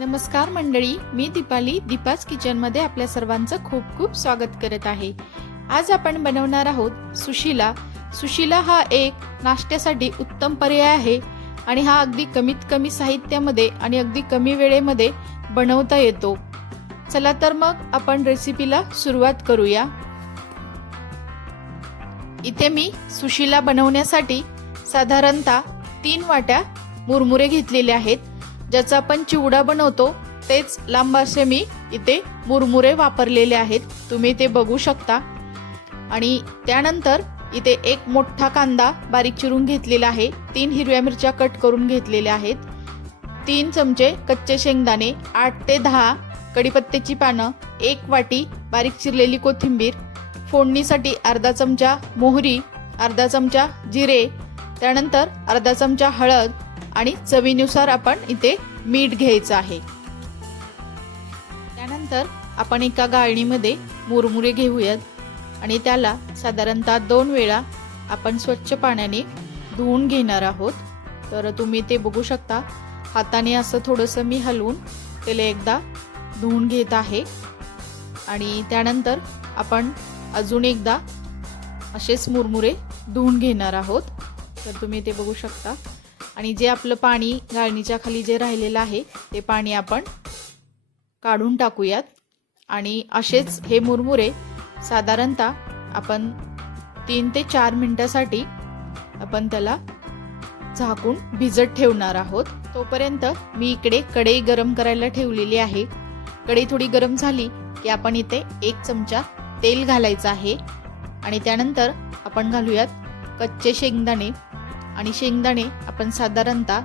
नमस्कार मंडळी मी दीपाली दीपाच किचनमध्ये आपल्या सर्वांचं खूप खूप स्वागत करत आहे. आज आपण बनवणार आहोत सुशिला. सुशिला हा एक नाश्त्यासाठी उत्तम पर्याय आहे आणि हा अगदी कमीत कमी साहित्यामध्ये आणि अगदी कमी वेळेमध्ये बनवता येतो. चला तर मग आपण रेसिपीला सुरुवात करूया. इथे मी सुशिला बनवण्यासाठी साधारणतः तीन वाट्या मुरमुरे घेतलेले आहेत. ज्याचा आपण चिवडा बनवतो तेच लांब मी इथे मुरमुरे वापरलेले आहेत. तुम्ही ते बघू शकता. आणि त्यानंतर इथे एक मोठा कांदा बारीक चिरून घेतलेला आहे. तीन हिरव्या मिरच्या कट करून घेतलेल्या आहेत. तीन चमचे कच्चे शेंगदाणे आठ ते दहा कडीपत्त्याची पानं एक वाटी बारीक चिरलेली कोथिंबीर फोडणीसाठी अर्धा चमचा मोहरी अर्धा चमचा जिरे त्यानंतर अर्धा चमचा हळद आणि चवीनुसार आपण इथे मीठ घ्यायचं आहे. त्यानंतर आपण एका गाळणीमध्ये मुरमुरे घेऊयात आणि त्याला साधारणतः दोन वेळा आपण स्वच्छ पाण्याने धुवून घेणार आहोत. तर तुम्ही ते बघू शकता. हाताने असं थोडंसं मी हलवून त्याला एकदा धुवून घेत आहे. आणि त्यानंतर आपण अजून एकदा असेच मुरमुरे धुवून घेणार आहोत. तर तुम्ही ते बघू शकता. आणि जे आपलं पाणी गाळणीच्या खाली जे राहिलेलं आहे ते पाणी आपण काढून टाकूयात. आणि असेच हे मुरमुरे साधारणतः आपण तीन ते चार मिनटासाठी आपण त्याला झाकून भिजत ठेवणार आहोत. तोपर्यंत मी इकडे कढई गरम करायला ठेवलेली आहे. कढई थोडी गरम झाली की आपण इथे एक चमचा तेल घालायचं आहे. आणि त्यानंतर आपण घालूयात कच्चे शेंगदाणे. आणि शेंगदाणे आपण साधारणतः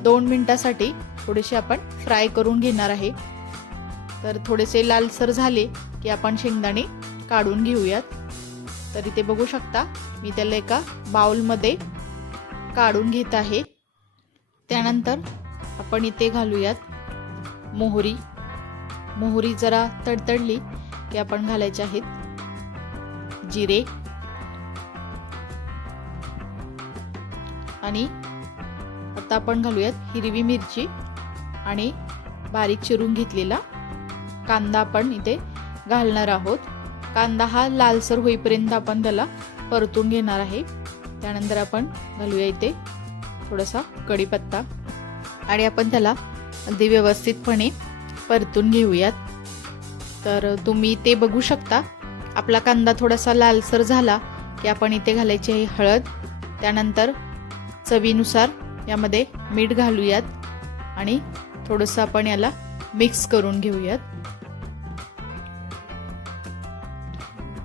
दोन मिनटासाठी थोडेसे आपण फ्राय करून घेणार आहे. तर थोडेसे लालसर झाले की आपण शेंगदाणे काढून घेऊयात. तर इथे बघू शकता मी त्याला एका बाउलमध्ये काढून घेत आहे. त्यानंतर आपण इथे घालूयात मोहरी. मोहरी जरा तडतडली की आपण घालायचे आहेत. जिरे. आणि आता आपण घालूयात हिरवी मिरची आणि बारीक चिरून घेतलेला कांदा आपण इथे घालणार आहोत. कांदा हा लालसर होईपर्यंत आपण त्याला परतून घेणार आहे. त्यानंतर आपण घालूया इथे थोडासा कढीपत्ता. आणि आपण त्याला अगदी व्यवस्थितपणे परतून घेऊयात. तर तुम्ही ते बघू शकता. आपला कांदा थोडासा लालसर झाला की आपण इथे घालायची आहे हळद. त्यानंतर चवीनुसार यामध्ये मीठ घालूयात आणि थोडंसं आपण याला मिक्स करून घेऊयात.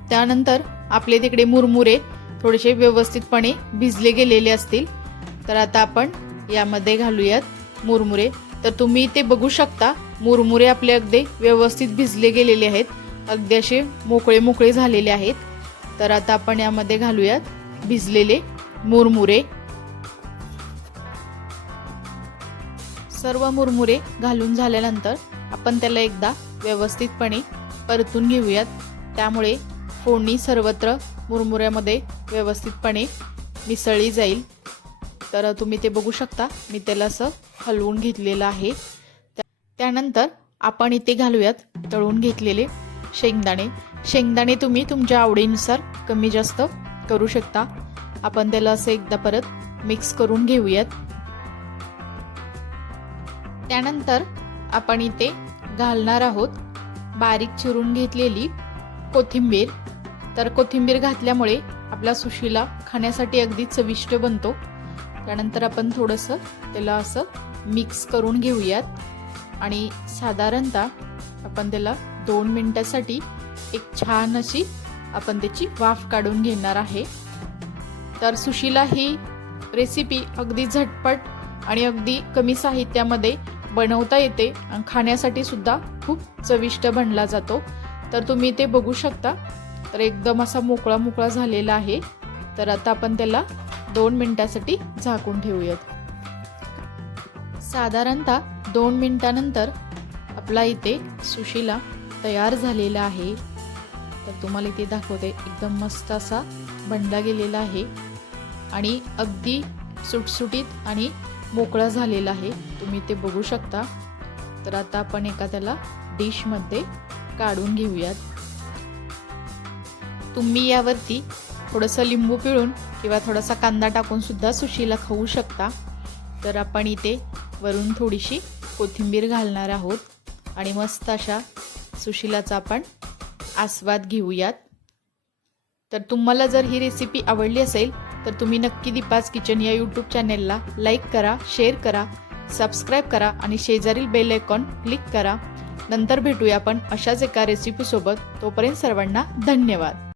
त्यानंतर आपले तिकडे मुरमुरे थोडेसे व्यवस्थितपणे भिजले गेलेले असतील तर आता आपण यामध्ये घालूयात मुरमुरे. तर तुम्ही ते बघू शकता मुरमुरे आपले अगदी व्यवस्थित भिजले गेलेले आहेत अगदी असे मोकळे मोकळे झालेले आहेत. तर आता आपण यामध्ये घालूयात भिजलेले मुरमुरे. सर्व मुरमुरे घालून झाल्यानंतर आपण त्याला एकदा व्यवस्थितपणे परतून घेऊयात. त्यामुळे फोडणी सर्वत्र मुरमुऱ्यामध्ये व्यवस्थितपणे मिसळली जाईल. तर तुम्ही ते बघू शकता. मी त्याला असं हलवून घेतलेलं आहे. त्यानंतर आपण इथे घालूयात तळून घेतलेले शेंगदाणे. शेंगदाणे तुम्ही तुमच्या आवडीनुसार कमी जास्त करू शकता. आपण त्याला असं एकदा परत मिक्स करून घेऊयात. त्यानंतर आपण इथे घालणार आहोत बारीक चिरून घेतलेली कोथिंबीर. तर कोथिंबीर घातल्यामुळे आपला सुशीला खाण्यासाठी अगदी चविष्ट बनतो. त्यानंतर आपण थोडंसं त्याला असं मिक्स करून घेऊयात. आणि साधारणतः आपण त्याला दोन मिनटासाठी एक छान अशी आपण त्याची वाफ काढून घेणार आहे. तर सुशीला ही रेसिपी अगदी झटपट आणि अगदी कमी साहित्यामध्ये बनवता येते आणि खाण्यासाठी सुद्धा खूप चविष्ट बनला जातो. तर तुम्ही ते बघू शकता. तर एकदम असा मोकळा मोकळा झालेला आहे. तर आता आपण त्याला दोन मिनटासाठी झाकून ठेवूयात. साधारणतः दोन मिनटानंतर आपला इथे सुशीला तयार झालेला आहे. तर तुम्हाला इथे दाखवते एकदम मस्त असा बनला गेलेला आहे. आणि अगदी सुटसुटीत आणि मोकळा झालेला आहे. तुम्ही ते बघू शकता. तर आता आपण एका त्याला डिशमध्ये काढून घेऊयात. तुम्ही यावरती थोडंसं लिंबू पिळून किंवा थोडासा कांदा टाकून सुद्धा सुशीला खाऊ शकता. तर आपण इथे वरून थोडीशी कोथिंबीर घालणार आहोत. आणि मस्त अशा सुशिलाचा आपण आस्वाद घेऊयात. तर तुम्हाला जर ही रेसिपी आवडली असेल तर तुम्ही नक्की दीपाज किचन या यूट्यूब चॅनेलला लाईक करा शेअर करा सबस्क्राईब करा आणि शेजारील बेल आयकॉन क्लिक करा. नंतर भेटूया आपण अशाच एका रेसिपीसोबत तोपर्यंत सर्वांना धन्यवाद.